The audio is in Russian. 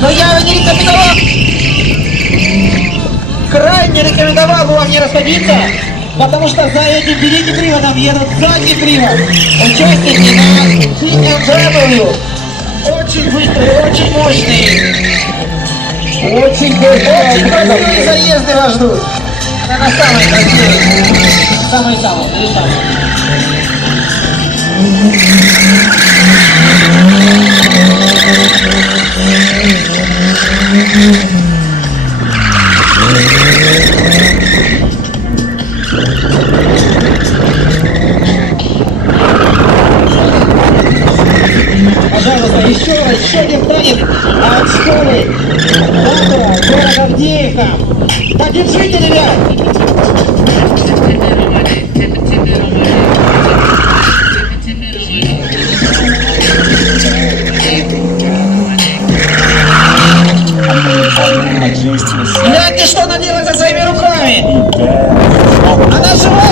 Но я не рекомендовал, крайне рекомендовал бы вам не расходиться, потому что за этим передним приводом едут задний привод. Участники на BMW. Очень быстрые, очень мощные. Очень быстрые. Очень красивые заезды вас ждут. Это самые красивые. Самые-самые, или. Пожалуйста, еще, еще один танец от школы Бандера, город Авдеевка. Поддержите, ребят! Гляньте, что она делает со своими руками! Она живая!